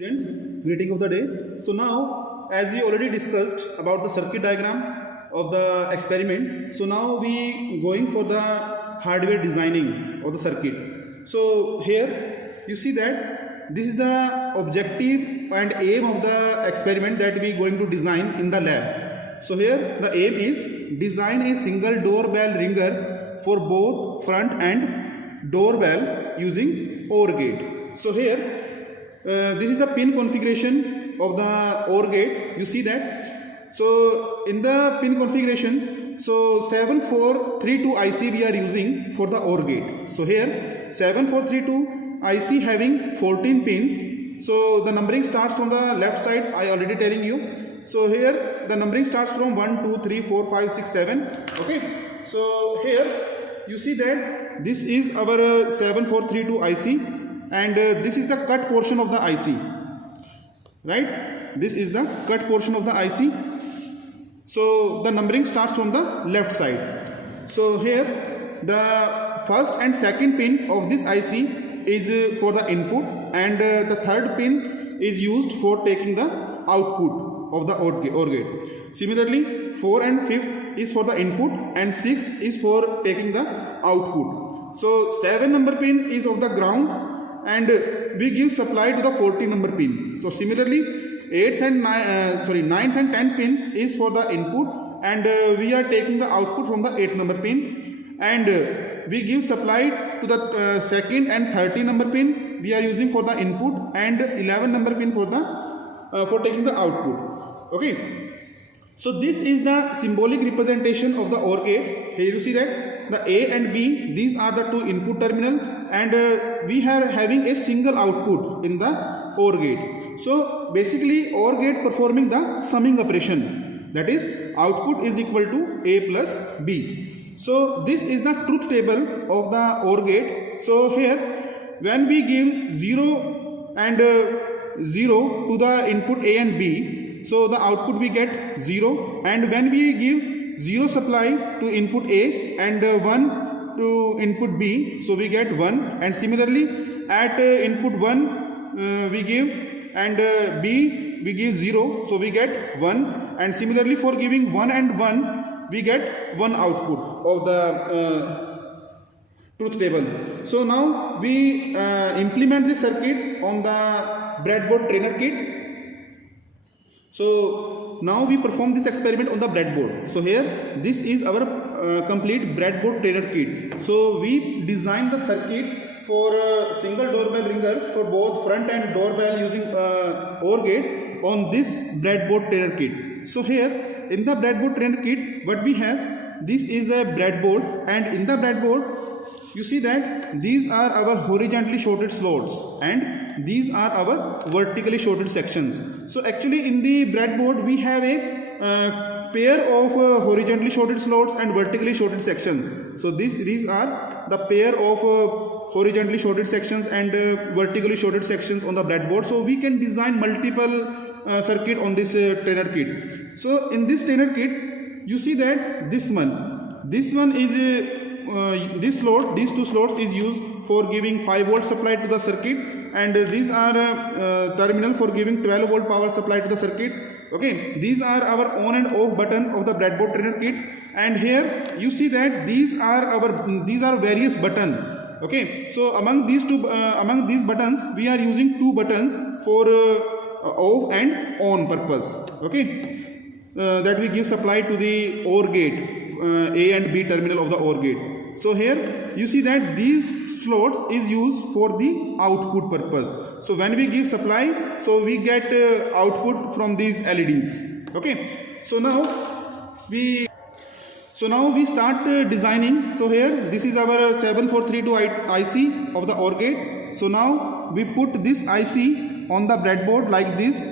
Students, greeting of the day. So now, as we already discussed about the circuit diagram of the experiment, so now we going for the hardware designing of the circuit. So here you see that this is the objective and aim of the experiment that we going to design in the lab. So here the aim is design a single doorbell ringer for both front and doorbell using OR gate. So here this is the pin configuration of the OR gate. You see that. So in the pin configuration, so 7432 IC we are using for the OR gate. So here 7432 IC having 14 pins. So the numbering starts from the left side. I already telling you. So here the numbering starts from 1, 2, 3, 4, 5, 6, 7. Okay. So here you see that this is our 7432 IC. And this is the cut portion of the IC, right? This is the cut portion of the IC. So the numbering starts from the left side. So here the first and second pin of this IC is for the input, and the third pin is used for taking the output of the OR gate. Similarly, 4 and 5th is for the input and 6 is for taking the output. So 7 number pin is of the ground, and we give supply to the 14 number pin. So similarly 9th and 10th pin is for the input, and we are taking the output from the 8th number pin, and we give supply to the 2nd and 13 number pin we are using for the input, and 11 number pin for the for taking the output. Okay, so this is the symbolic representation of the OR gate. Here you see that the A and B, these are the two input terminal, and we are having a single output in the OR gate. So basically OR gate performing the summing operation, that is output is equal to A plus B. So this is the truth table of the OR gate. So here when we give 0 and 0 to the input A and B, so the output we get 0, and when we give 0 supply to input A and 1 to input B, so we get 1, and similarly at input 1 we give, and B we give 0, so we get 1, and similarly for giving 1 and 1 we get 1 output of the truth table. So now we implement this circuit on the breadboard trainer kit. So now we perform this experiment on the breadboard. So here this is our complete breadboard trainer kit. So we designed the circuit for a single doorbell ringer for both front and doorbell using OR gate on this breadboard trainer kit. So here in the breadboard trainer kit, what we have, this is the breadboard, and in the breadboard you see that these are our horizontally shorted slots and these are our vertically shorted sections. So actually in the breadboard we have a pair of horizontally shorted slots and vertically shorted sections. So these are the pair of horizontally shorted sections and vertically shorted sections on the breadboard. So we can design multiple circuit on this trainer kit. So in this trainer kit you see that this one is these two slots is used for giving 5 volt supply to the circuit, and these are terminal for giving 12 volt power supply to the circuit. Okay, these are our on and off button of the breadboard trainer kit, and here you see that these are various button. Okay, so among these buttons we are using 2 buttons for off and on purpose. Okay, that we give supply to the OR gate, A and B terminal of the OR gate. So here you see that these slots is used for the output purpose. So when we give supply, so we get output from these LEDs. Okay, so now we start designing. So here this is our 7432 IC of the OR gate. So now we put this IC on the breadboard like this.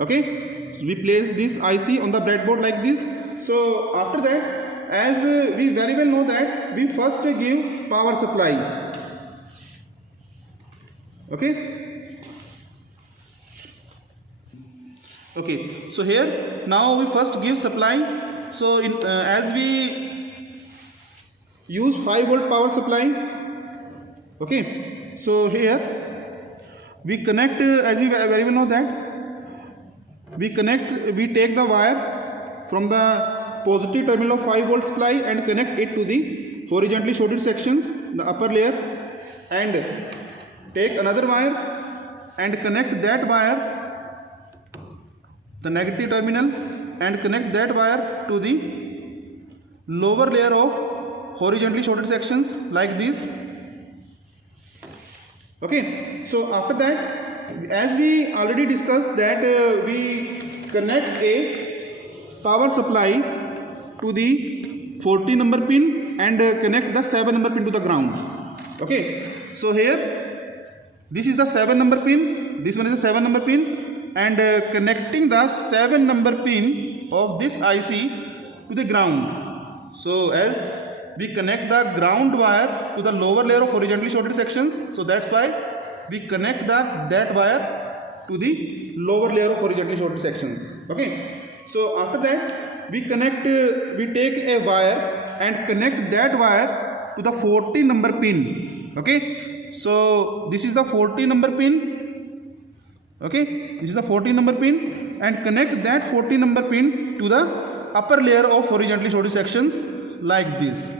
Okay, so we place this IC on the breadboard like this. So after that, as we very well know that we first give power supply. Okay, so here now we first give supply. So as we use 5 volt power supply, okay, so here we connect, as you very well know that we take the wire from the positive terminal of 5 volt supply and connect it to the horizontally shorted sections, the upper layer, and take another wire and connect that wire, the negative terminal, and connect that wire to the lower layer of horizontally shorted sections like this. Okay, so after that, as we already discussed that we connect a power supply to the 40 number pin and connect the 7 number pin to the ground. Okay, so here this is the 7 number pin, this one is the 7 number pin, and connecting the 7 number pin of this IC to the ground. So as we connect the ground wire to the lower layer of horizontally shorted sections, so that's why we connect that wire to the lower layer of horizontally shorted sections. Okay, so after that we take a wire and connect that wire to the 40 number pin. Okay, so this is the 40 number pin. Okay, this is the 40 number pin, and connect that 40 number pin to the upper layer of horizontally shorted sections like this.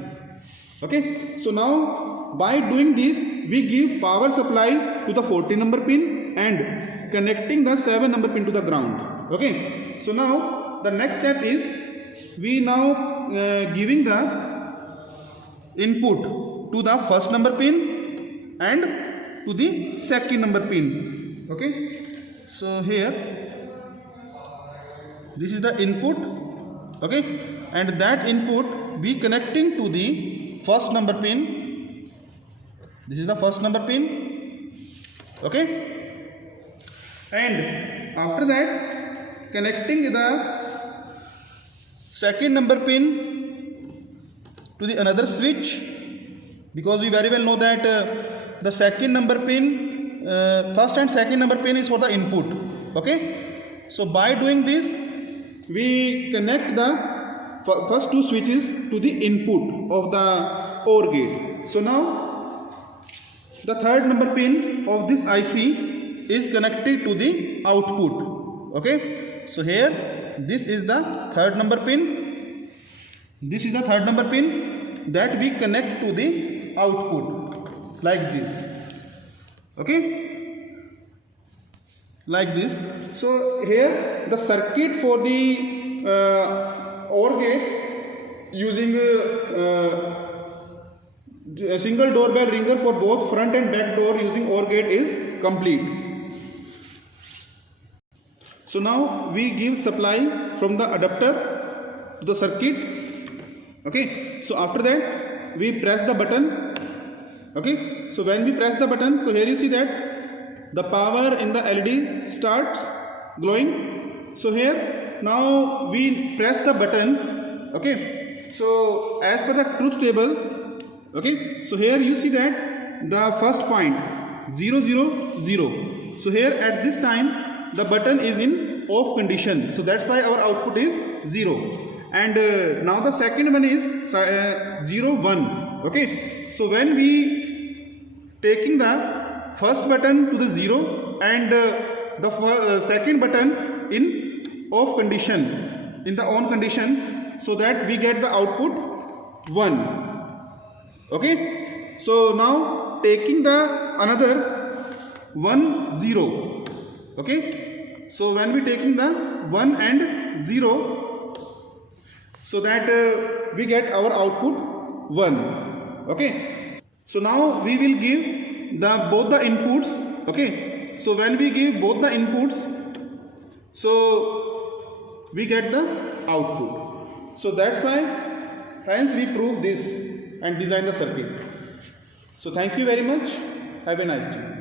Okay, so now by doing this we give power supply to the 40 number pin and connecting the 7 number pin to the ground. Okay, so now the next step is we now giving the input to the first number pin and to the second number pin. Okay, so here this is the input. Okay, and that input we connecting to the first number pin. This is the first number pin. Okay, and after that connecting the second number pin to the another switch, because we very well know that the second number pin, first and second number pin is for the input. Okay, so by doing this we connect the first two switches to the input of the OR gate. So now the third number pin of this IC is connected to the output. Okay, so here this is the third number pin. This is the third number pin that we connect to the output like this. Okay, like this. So here the circuit for the OR gate using a single doorbell ringer for both front and back door using OR gate is complete. So now we give supply from the adapter to the circuit. Okay, so after that we press the button. Okay, so when we press the button, so here you see that the power in the LED starts glowing. So here now we press the button. Okay, so as per the truth table, okay, so here you see that the first point 0 0 0. So here at this time the button is in off condition, so that's why our output is 0. And now the second one is 0 1. Okay, so when we taking the first button to the 0 and the second button in off condition, in the on condition, so that we get the output 1. Okay, so now taking the another 1 0. Okay, so when we taking the 1 and 0, so that we get our output 1. Okay, so now we will give the both the inputs. Okay, so when we give both the inputs, so we get the output. So that's why hence we prove this and design the circuit. So thank you very much. Have a nice day.